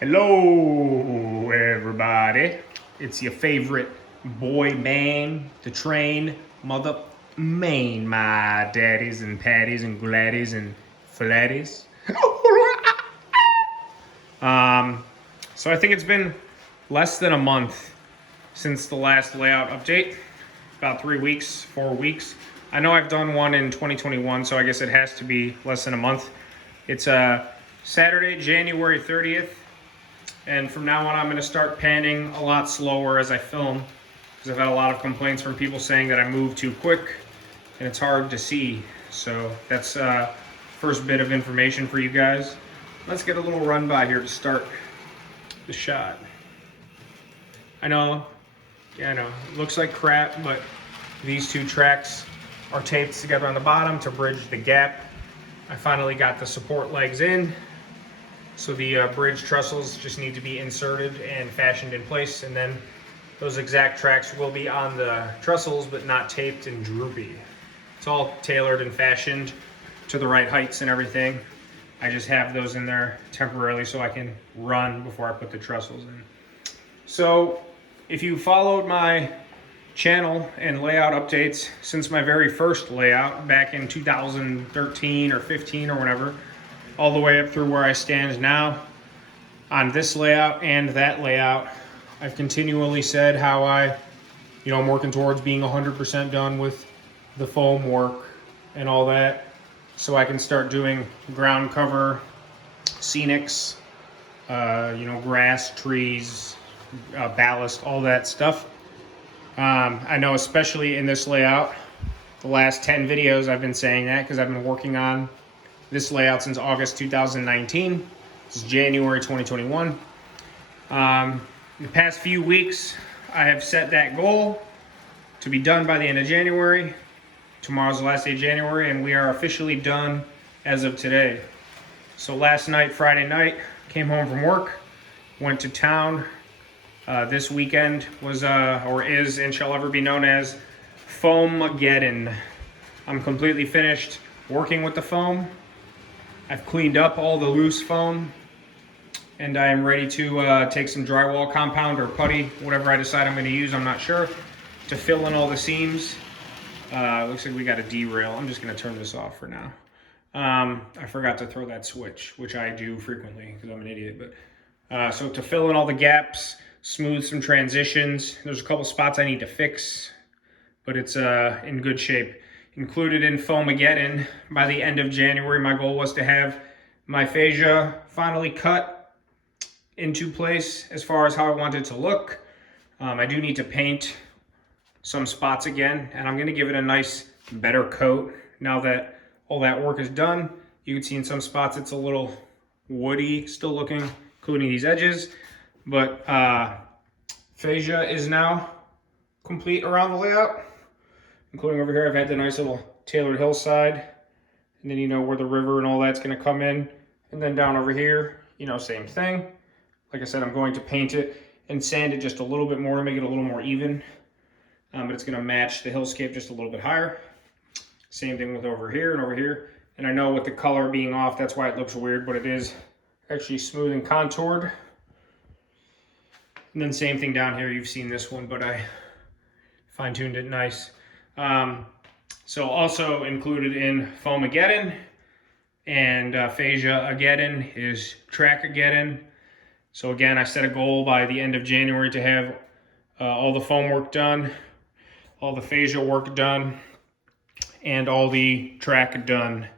Hello, everybody. It's your favorite boy band, the train, mother main, my daddies and patties and gladdies and flatties. So I think it's been less than a month since the last layout update. About 3 weeks, 4 weeks. I know I've done one in 2021, so I guess it has to be less than a month. It's Saturday, January 30th. And from now on, I'm going to start panning a lot slower as I film, because I've had a lot of complaints from people saying that I move too quick and it's hard to see. So that's first bit of information for you guys. Let's get a little run by here to start the shot. I know, yeah, I know, it looks like crap, but these two tracks are taped together on the bottom to bridge the gap. I finally got the support legs in. So the bridge trussels just need to be inserted and fashioned in place, and then those exact tracks will be on the trussels but not taped and droopy. It's all tailored and fashioned to the right heights and everything. I just have those in there temporarily so I can run before I put the trussels in. So if you followed my channel and layout updates since my very first layout back in 2013 or 15 or whatever, all the way up through where I stand now on this layout and that layout, I've continually said how I'm working towards being 100% done with the foam work and all that, so I can start doing ground cover, scenics, grass, trees, ballast, all that stuff. I know especially in this layout, the last 10 videos I've been saying that because I've been working on this layout since August 2019. This is January 2021. In the past few weeks, I have set that goal to be done by the end of January. Tomorrow's the last day of January, and we are officially done as of today. So last night, Friday night, came home from work, went to town. This weekend was, or is, and shall ever be known as Foam-mageddon. I'm completely finished working with the foam. I've cleaned up all the loose foam, and I am ready to take some drywall compound or putty, whatever I decide I'm going to use, I'm not sure, to fill in all the seams. Looks like we got a derail. I'm just going to turn this off for now. I forgot to throw that switch, which I do frequently because I'm an idiot. But so to fill in all the gaps, smooth some transitions. There's a couple spots I need to fix, but it's in good shape. Included in Foam-mageddon by the end of January, my goal was to have my fascia finally cut into place as far as how I want it to look. I do need to paint some spots again, and I'm going to give it a nice, better coat now that all that work is done. You can see in some spots it's a little woody still looking, including these edges, but fascia is now complete around the layout. Including over here, I've had the nice little tailored hillside, and then where the river and all that's going to come in, and then down over here, same thing. Like I said, I'm going to paint it and sand it just a little bit more to make it a little more even, but it's going to match the hillscape just a little bit higher. Same thing with over here and over here, and I know with the color being off, that's why it looks weird, but it is actually smooth and contoured. And then same thing down here. You've seen this one, but I fine-tuned it nice. So also included in Foam-mageddon and Fascia-ageddon is Track-ageddon. So again, I set a goal by the end of January to have all the foam work done, all the fascia work done, and all the track done.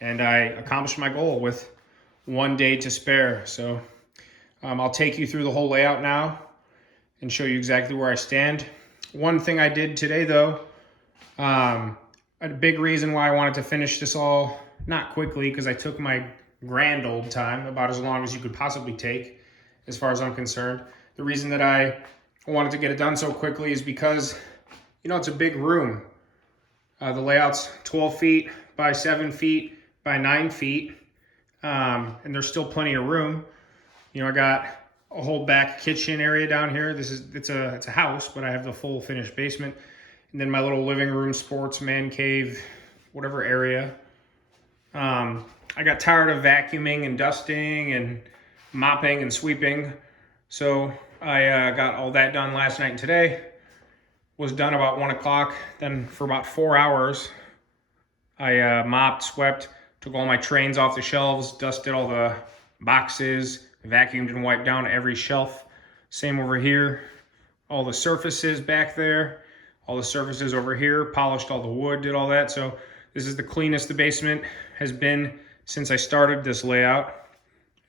And I accomplished my goal with 1 day to spare. So I'll take you through the whole layout now and show you exactly where I stand. One thing I did today though, a big reason why I wanted to finish this all, not quickly, because I took my grand old time, about as long as you could possibly take, as far as I'm concerned. The reason that I wanted to get it done so quickly is because, it's a big room. The layout's 12 feet by 7 feet by 9 feet, and there's still plenty of room. I got a whole back kitchen area down here. It's a house, but I have the full finished basement. And then my little living room, sports, man cave, whatever area. I got tired of vacuuming and dusting and mopping and sweeping. So I got all that done last night and today. Was done about 1 o'clock. Then for about 4 hours, I mopped, swept, took all my trains off the shelves, dusted all the boxes, vacuumed and wiped down every shelf. Same over here. All the surfaces back there, all the surfaces over here, polished all the wood, did all that. So this is the cleanest the basement has been since I started this layout.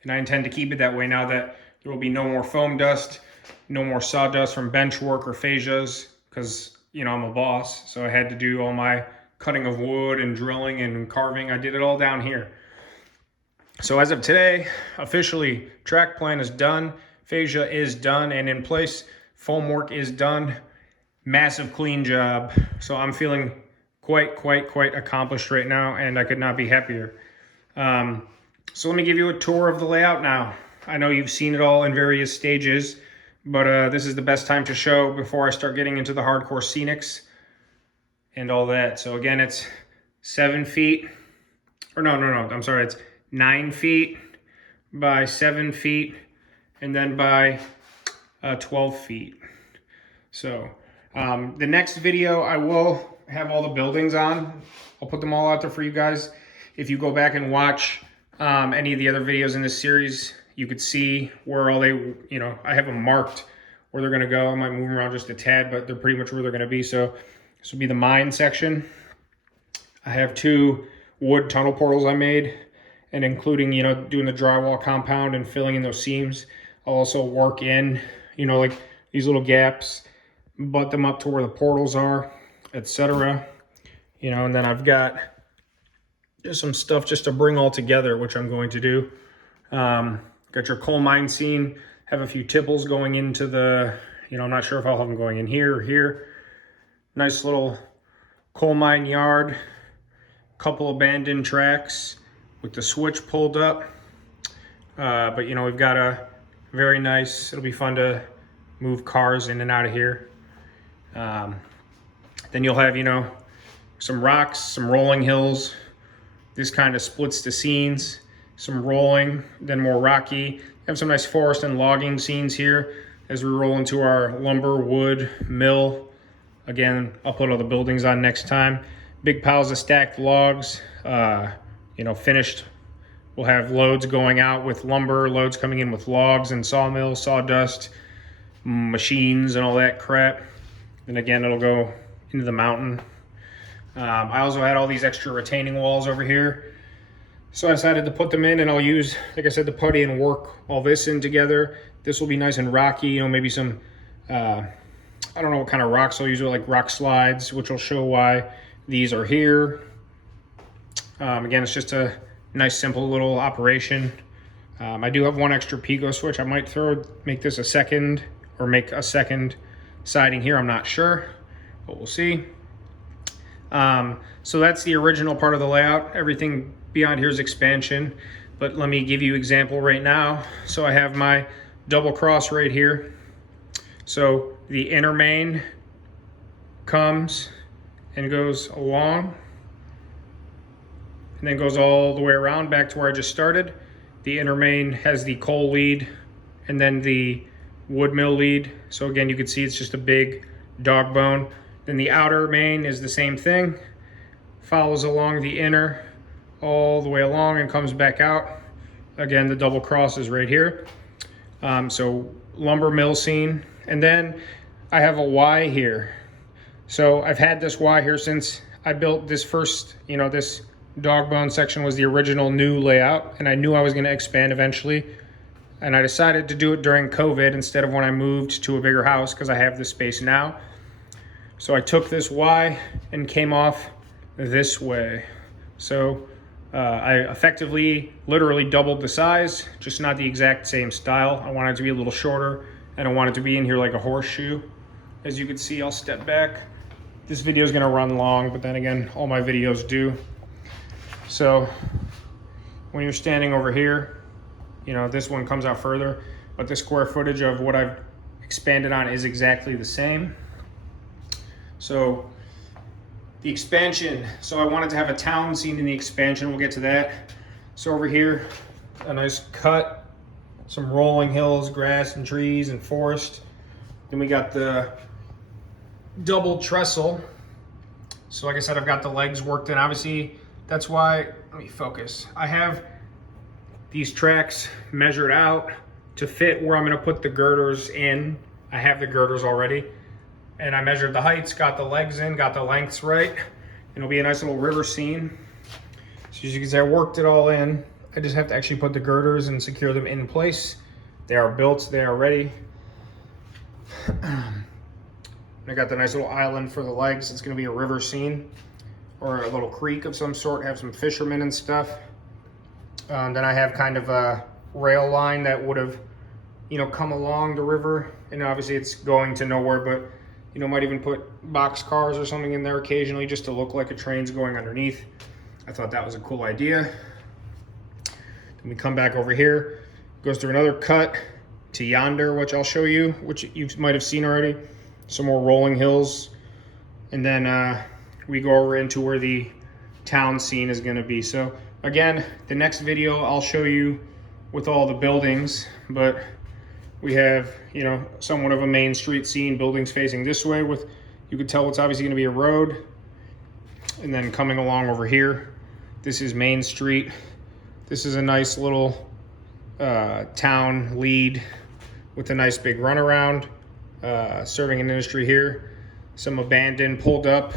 And I intend to keep it that way now that there will be no more foam dust, no more sawdust from bench work or fascias, because, you know, I'm a boss. So I had to do all my cutting of wood and drilling and carving. I did it all down here. So as of today, officially, track plan is done. Fascia is done and in place. Foam work is done. Massive clean job. So I'm feeling quite accomplished right now, and I could not be happier. So let me give you a tour of the layout now. I know you've seen it all in various stages, but this is the best time to show before I start getting into the hardcore scenics and all that. So again, it's 7 feet, or no, I'm sorry, it's 9 feet by 7 feet, and then by 12 feet. So the next video I will have all the buildings on. I'll put them all out there for you guys. If you go back and watch any of the other videos in this series, you could see where all they, you know, I have them marked where they're gonna go. I might move them around just a tad, but they're pretty much where they're gonna be. So this will be the mine section. I have 2 wood tunnel portals I made, and including, you know, doing the drywall compound and filling in those seams. I'll also work in, you know, like these little gaps, butt them up to where the portals are, etc. You know, and then I've got just some stuff just to bring all together, which I'm going to do. Got your coal mine scene, have a few tipples going into the, you know, I'm not sure if I'll have them going in here or here. Nice little coal mine yard, couple abandoned tracks with the switch pulled up. But you know, we've got a very nice, it'll be fun to move cars in and out of here. Then you'll have, you know, some rocks, some rolling hills. This kind of splits the scenes, some rolling, then more rocky. Have some nice forest and logging scenes here as we roll into our lumber, wood, mill. Again, I'll put all the buildings on next time. Big piles of stacked logs, you know, finished. We'll have loads going out with lumber, loads coming in with logs and sawmills, sawdust, machines and all that crap. Then again, it'll go into the mountain. I also had all these extra retaining walls over here. So I decided to put them in, and I'll use, like I said, the putty and work all this in together. This will be nice and rocky, you know, maybe some, I don't know what kind of rocks I'll use, like rock slides, which will show why these are here. Again, it's just a nice, simple little operation. I do have 1 extra Pico switch. I might make this a second, or make a second siding here. I'm not sure, but we'll see. So that's the original part of the layout. Everything beyond here is expansion, but let me give you an example right now. So I have my double cross right here. So the inner main comes and goes along, and then goes all the way around back to where I just started. The inner main has the coal lead and then the wood mill lead. So again, you can see it's just a big dog bone. Then the outer main is the same thing, follows along the inner all the way along and comes back out. Again, the double cross is right here. So lumber mill scene. And then I have a Y here. So I've had this Y here since I built this first, you know, this dog bone section was the original new layout, and I knew I was going to expand eventually. And I decided to do it during COVID instead of when I moved to a bigger house, because I have this space now. So I took this Y and came off this way. So I effectively, literally doubled the size, just not the exact same style. I wanted it to be a little shorter, and I wanted it to be in here like a horseshoe. As you can see, I'll step back. This video is gonna run long, but then again, all my videos do. So when you're standing over here, you know, this one comes out further, but the square footage of what I've expanded on is exactly the same. So the expansion, so I wanted to have a town scene in the expansion. We'll get to that. So over here, a nice cut some rolling hills, grass and trees and forest. Then we got the double trestle. So like I said, I've got the legs worked in. Obviously, that's why, let me focus. I have these tracks measured out to fit where I'm gonna put the girders in. I have the girders already. And I measured the heights, got the legs in, got the lengths right. It'll be a nice little river scene. So as you can see, I worked it all in. I just have to actually put the girders and secure them in place. They are built, they are ready. I got the nice little island for the legs. It's gonna be a river scene or a little creek of some sort, have some fishermen and stuff. Then I have kind of a rail line that would have, you know, come along the river. And obviously it's going to nowhere, but you know, might even put box cars or something in there occasionally just to look like a train's going underneath. I thought that was a cool idea. Then we come back over here, goes through another cut to yonder, which I'll show you, which you might have seen already. Some more rolling hills. And then we go over into where the town scene is gonna be. So again, the next video I'll show you with all the buildings, but we have, you know, somewhat of a main street scene, buildings facing this way with, you could tell it's obviously gonna be a road. And then coming along over here, this is Main Street. This is a nice little town lead with a nice big runaround, serving an industry here. Some abandoned, pulled up,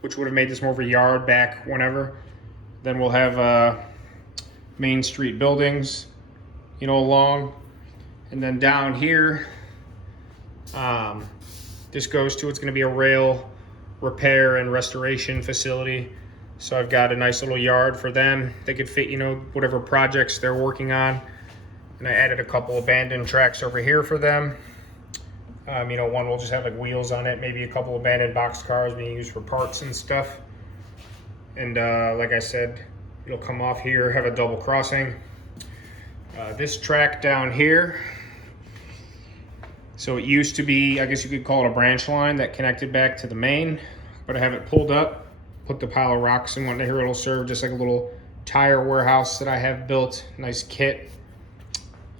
which would have made this more of a yard back whenever. Then we'll have Main Street buildings, you know, along. And then down here, this goes to, it's gonna be a rail repair and restoration facility. So I've got a nice little yard for them. They could fit, you know, whatever projects they're working on. And I added a couple abandoned tracks over here for them. You know, one will just have like wheels on it, maybe a couple abandoned box cars being used for parts and stuff. And like I said, it'll come off here, have a double crossing. This track down here, so it used to be, I guess you could call it a branch line that connected back to the main, but I have it pulled up, put the pile of rocks in one here. It'll serve just like a little tire warehouse that I have built, nice kit.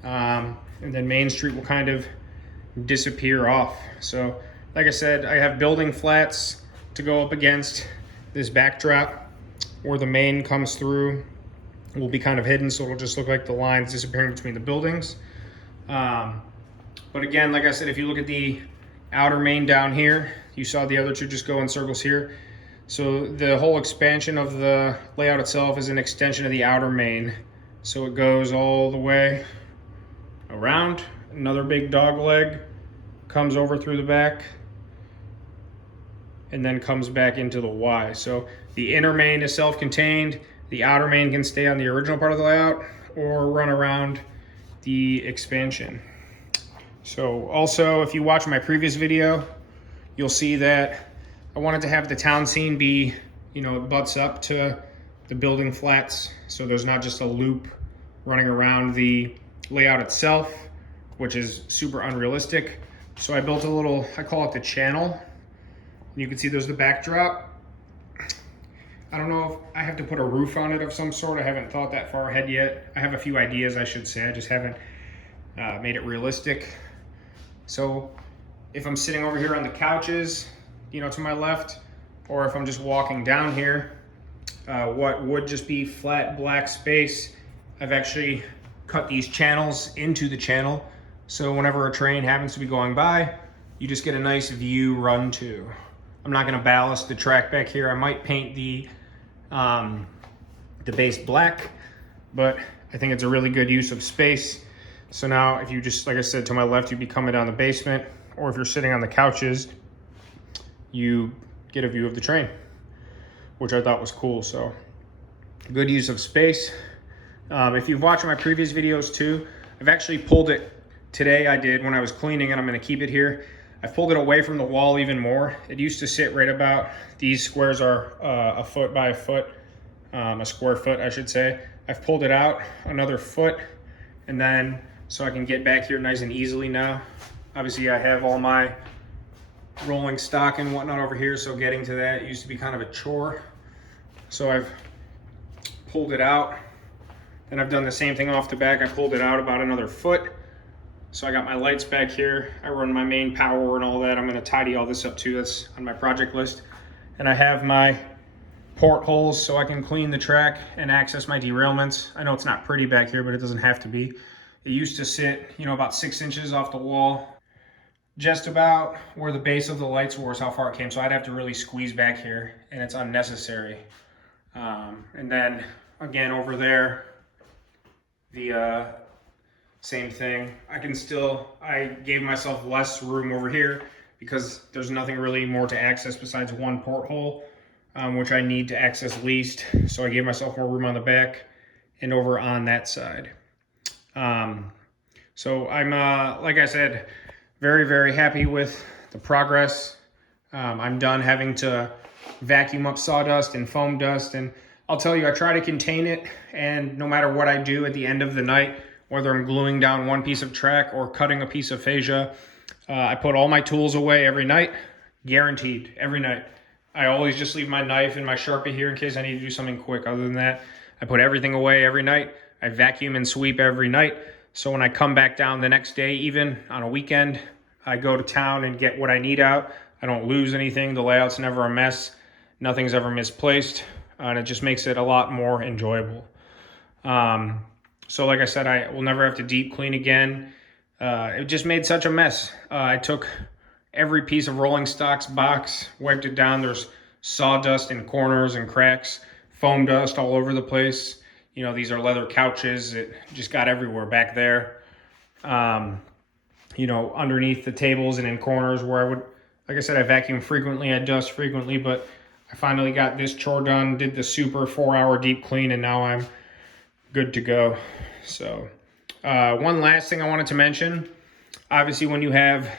And then Main Street will kind of disappear off. So like I said, I have building flats to go up against. This backdrop where the main comes through will be kind of hidden, so it'll just look like the lines disappearing between the buildings. But again, like I said, if you look at the outer main down here, you saw the other two just go in circles here. So the whole expansion of the layout itself is an extension of the outer main. So it goes all the way around. Another big dog leg comes over through the back and then comes back into the Y. So the inner main is self-contained. The outer main can stay on the original part of the layout or run around the expansion. So also, if you watch my previous video, you'll see that I wanted to have the town scene be, you know, it butts up to the building flats. So there's not just a loop running around the layout itself, which is super unrealistic. So I built a little, I call it the channel. You can see there's the backdrop. I don't know if I have to put a roof on it of some sort. I haven't thought that far ahead yet. I have a few ideas, I should say. I just haven't made it realistic. So if I'm sitting over here on the couches, you know, to my left, or if I'm just walking down here, what would just be flat black space, I've actually cut these channels into the channel. So whenever a train happens to be going by, you just get a nice view run to. I'm not gonna ballast the track back here. I might paint the base black, but I think it's a really good use of space. So now if you just, like I said, to my left, you'd be coming down the basement, or if you're sitting on the couches, you get a view of the train, which I thought was cool. So good use of space. If you've watched my previous videos too, I've actually pulled it today. I did when I was cleaning, and I'm gonna keep it here. I've pulled it away from the wall even more. It used to sit right about, these squares are a foot by a foot, a square foot, I should say. I've pulled it out another foot, and then so I can get back here nice and easily now. Obviously I have all my rolling stock and whatnot over here, so getting to that used to be kind of a chore. So I've pulled it out Then I've done the same thing off the back. I pulled it out about another foot. So I got my lights back here. I run my main power and all that. I'm gonna tidy all this up too. That's on my project list. And I have my portholes so I can clean the track and access my derailments. I know it's not pretty back here, but it doesn't have to be. It used to sit, you know, about 6 inches off the wall. Just about where the base of the lights were is how far it came. So I'd have to really squeeze back here, and it's unnecessary. And then again over there, the same thing. I gave myself less room over here because there's nothing really more to access besides one porthole, which I need to access least. So I gave myself more room on the back and over on that side. So I'm, like I said, very, very happy with the progress. I'm done having to vacuum up sawdust and foam dust. And I'll tell you, I try to contain it. And no matter what I do at the end of the night, whether I'm gluing down one piece of track or cutting a piece of fascia, I put all my tools away every night, guaranteed, every night. I always just leave my knife and my Sharpie here in case I need to do something quick. Other than that, I put everything away every night. I vacuum and sweep every night. So when I come back down the next day, even on a weekend, I go to town and get what I need out. I don't lose anything. The layout's never a mess. Nothing's ever misplaced. And it just makes it a lot more enjoyable. So like I said, I will never have to deep clean again. It just made such a mess. I took every piece of rolling stock's box, wiped it down. There's sawdust in corners and cracks, foam dust all over the place. You know, these are leather couches. It just got everywhere back there. You know, underneath the tables and in corners where I would, like I said, I vacuum frequently, I dust frequently, but I finally got this chore done, did the super 4-hour deep clean, and now I'm good to go. So one last thing I wanted to mention, obviously when you have,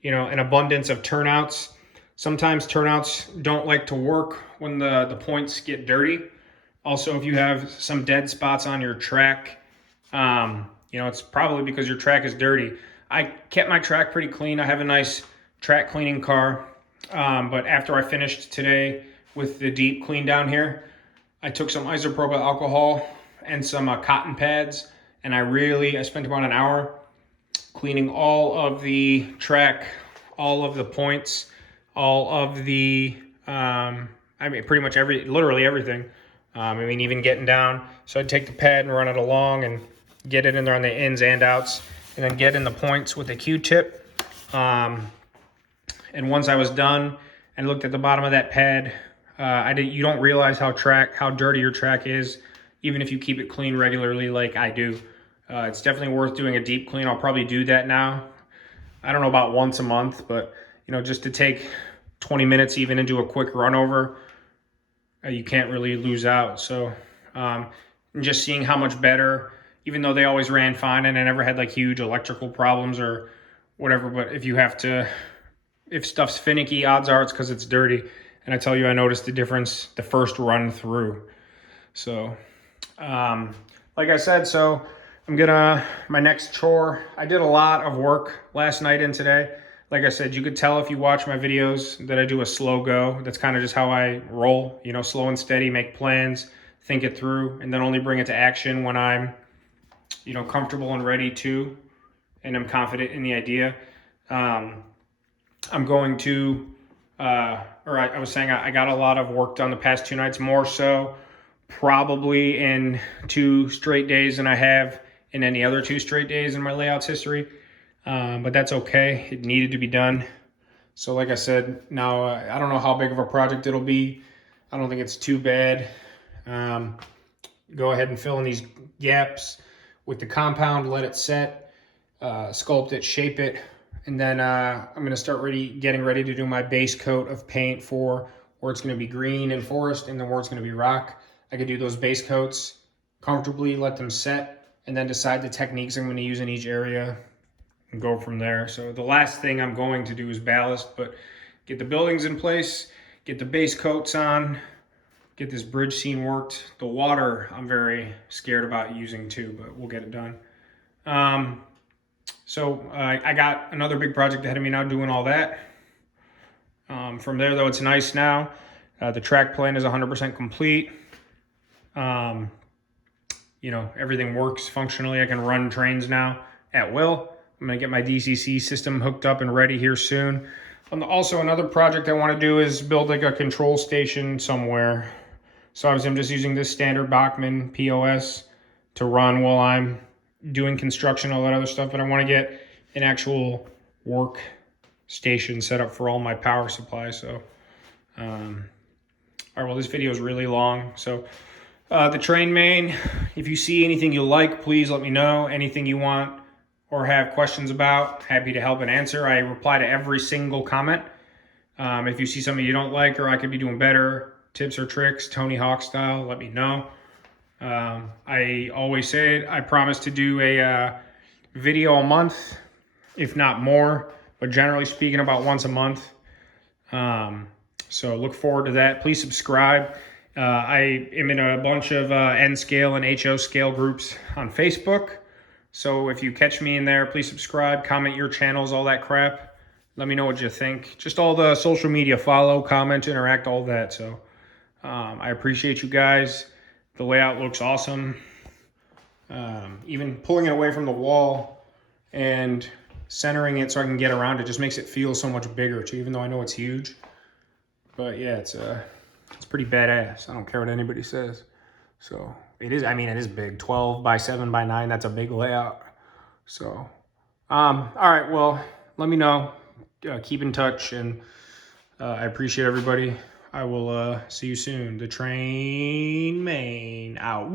you know, an abundance of turnouts, sometimes turnouts don't like to work when the points get dirty. Also, if you have some dead spots on your track, you know, it's probably because your track is dirty. I kept my track pretty clean. I have a nice track cleaning car. But after I finished today with the deep clean down here, I took some isopropyl alcohol and some cotton pads, and I spent about an hour cleaning all of the track, all of the points, all of the, I mean, pretty much literally everything. I mean, even getting down. So I'd take the pad and run it along and get it in there on the ins and outs, and then get in the points with a Q-tip. And once I was done and looked at the bottom of that pad, you don't realize how dirty your track is, even if you keep it clean regularly like I do. It's definitely worth doing a deep clean. I'll probably do that now. I don't know about once a month, but you know, just to take 20 minutes even and do a quick run over, you can't really lose out. So and just seeing how much better, even though they always ran fine and I never had like huge electrical problems or whatever, but if stuff's finicky, odds are it's because it's dirty. And I tell you, I noticed the difference the first run through. So like I said, so my next chore, I did a lot of work last night and today. Like I said, you could tell if you watch my videos that I do a slow go. That's kind of just how I roll, you know, slow and steady, make plans, think it through, and then only bring it to action when I'm, you know, comfortable and ready to, and I'm confident in the idea. I'm going to, I was saying I got a lot of work done the past 2 nights, more so probably in 2 straight days than I have in any other 2 straight days in my layouts history. But that's okay. It needed to be done. So like I said, now I don't know how big of a project it'll be. I don't think it's too bad. Go ahead and fill in these gaps with the compound, let it set, sculpt it, shape it, and then I'm going to start getting ready to do my base coat of paint for where it's going to be green and forest, and then where it's going to be rock. I could do those base coats comfortably, let them set, and then decide the techniques I'm going to use in each area and go from there. So the last thing I'm going to do is ballast, but get the buildings in place, get the base coats on, get this bridge scene worked. The water I'm very scared about using too, but we'll get it done. So I got another big project ahead of me now doing all that. From there though, it's nice now. The track plan is 100% complete. you know, everything works functionally. I can run trains now at will. I'm gonna get my DCC system hooked up and ready here soon. Also, another project I want to do is build like a control station somewhere. So obviously I'm just using this standard Bachmann POS to run while I'm doing construction, all that other stuff, but I want to get an actual work station set up for all my power supply. So, all right, well, this video is really long. So the train main, if you see anything you like, please let me know. Anything you want or have questions about, happy to help and answer. I reply to every single comment. If you see something you don't like or I could be doing better, tips or tricks, Tony Hawk style, let me know. I always say it, I promise to do a video a month, if not more, but generally speaking about once a month. So look forward to that. Please subscribe. I am in a bunch of N scale and HO scale groups on Facebook. So if you catch me in there, please subscribe, comment your channels, all that crap. Let me know what you think. Just all the social media, follow, comment, interact, all that. So I appreciate you guys. The layout looks awesome. Even pulling it away from the wall and centering it so I can get around it just makes it feel so much bigger too, even though I know it's huge. But yeah, it's pretty badass. I don't care what anybody says. So it is, I mean, it is big. 12 by 7 by 9, that's a big layout. So, all right, well, let me know. Keep in touch, and I appreciate everybody. I will see you soon. The train main out.